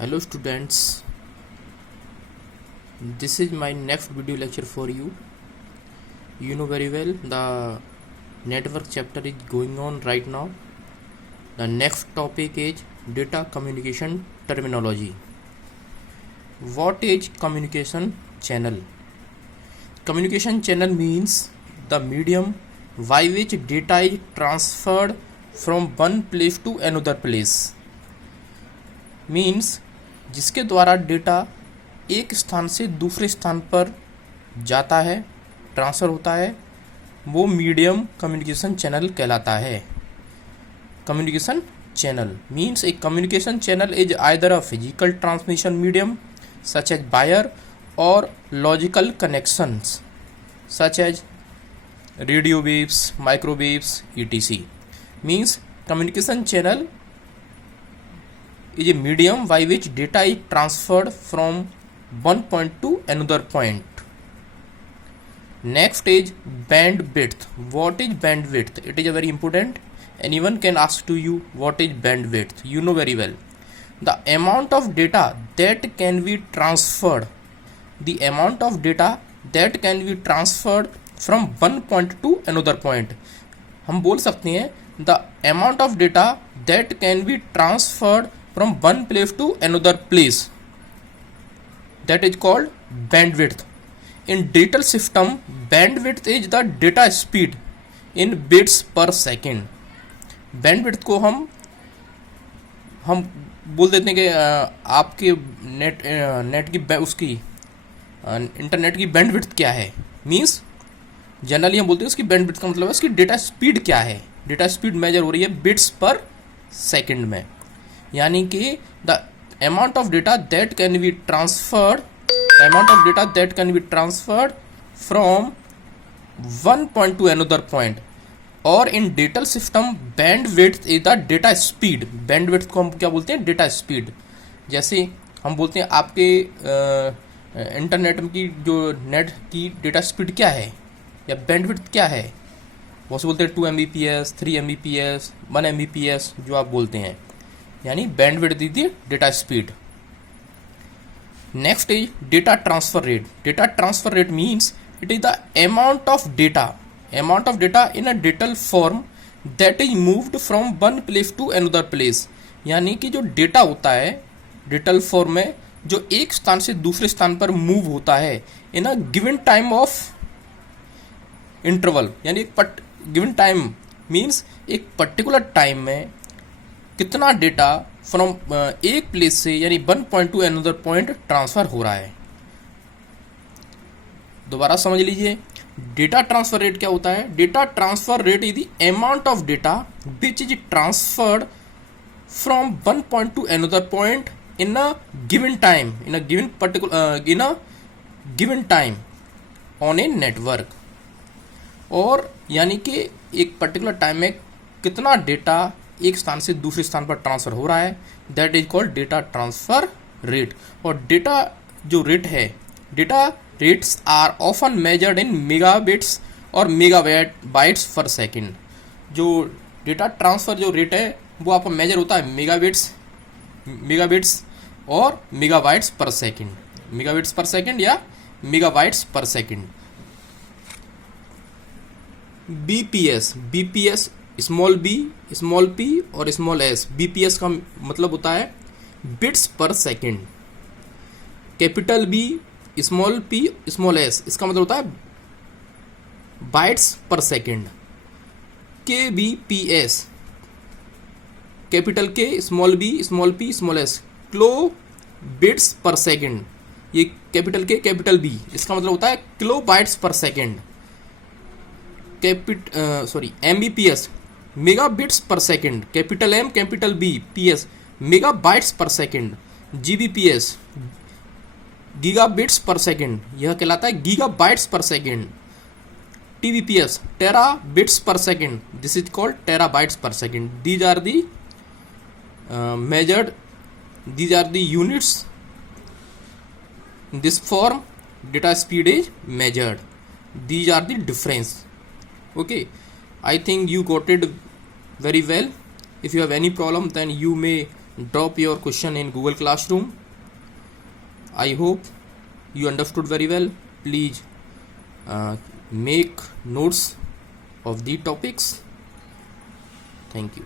Hello students, this is my next video lecture for you. You know very well the network chapter is going on right now. The next topic is data communication terminology. What is communication channel? Communication channel means the medium by which data is transferred from one place to another place. Means जिसके द्वारा data एक स्थान से दूसरे स्थान पर जाता है, ट्रांसफ़र होता है, वो मीडियम कम्युनिकेशन चैनल कहलाता है. Communication channel means a communication channel is either a physical transmission medium such as wire और logical connections such as radio waves, microwaves, etc. Means communication channel is a medium by which data is transferred from one point to another point. Next is bandwidth. What is bandwidth? It is a very important. Anyone can ask to you what is bandwidth. You know very well. The amount of data that can be transferred. The amount of data that can be transferred from one point to another point. हम बोल सकते हैं the amount of data that can be transferred from one place to another place, that is called bandwidth. In digital system, bandwidth is the data speed in bits per second. bandwidth को हम बोल देते हैं कि आपके net की उसकी internet की बैंडविड्थ क्या है. मीन्स जनरली हम बोलते हैं उसकी बैंडविड्थ का मतलब है उसकी डेटा स्पीड क्या है. डेटा स्पीड मेजर हो रही है बिट्स पर सेकंड में, यानी कि the amount of data that can be transferred from one point to another point. और in digital system bandwidth is the data speed. Bandwidth को हम क्या बोलते हैं? Data speed. जैसे हम बोलते हैं आपके इंटरनेट की जो नेट की डेटा स्पीड क्या है या बैंडविड्थ क्या है, वो से बोलते हैं 2 Mbps, 3 Mbps, 1 Mbps जो आप बोलते हैं, यानी bandwidth is the data speed. Next is data transfer rate. Data transfer rate means it is the amount of data in a digital form that is moved from one place to another place. यानी कि जो data होता है digital form में जो एक स्थान से दूसरे स्थान पर मूव होता है in a given time of interval. यानी एक गिवन टाइम मीन्स एक पर्टिकुलर टाइम में कितना डेटा फ्रॉम एक प्लेस से यानी one point to another point transfer हो रहा है. दोबारा समझ लीजिए, डेटा ट्रांसफर रेट क्या होता है? Data transfer rate is the amount of data which is transferred from one point to another point in a given time on a network. और यानी कि एक पर्टिकुलर टाइम में कितना डेटा एक स्थान से दूसरे स्थान पर ट्रांसफर हो रहा है, that is called data transfer rate. और डेटा जो रेट है, data rates are often measured in megabits और मेगाबाइट्स पर सेकेंड. जो डेटा ट्रांसफर जो रेट है वो आपका मेजर होता है मेगाबिट्स और मेगाबाइट्स पर सेकेंड या megabytes per second. BPS small P और स्मॉल एस. बीपीएस का मतलब होता है bits per second. Capital B, small P, small S, इसका मतलब होता है bytes per second. KBPS, capital K, small B, small P, small S, kilo bits per second. ये कैपिटल के, कैपिटल बी, इसका मतलब होता है kilo bytes per second. MBPS mega bits per second. Capital M, capital B, PS mega bytes per second. GBPS giga bits per second, यह कहलाता है giga bytes per second. TBPS tera bits per second, this is called tera bytes per second. These are the units in this form data speed is measured. These are the difference. Okay, I think you got it very well. If you have any problem, then you may drop your question in Google Classroom. I hope you understood very well. Please make notes of the topics. Thank you.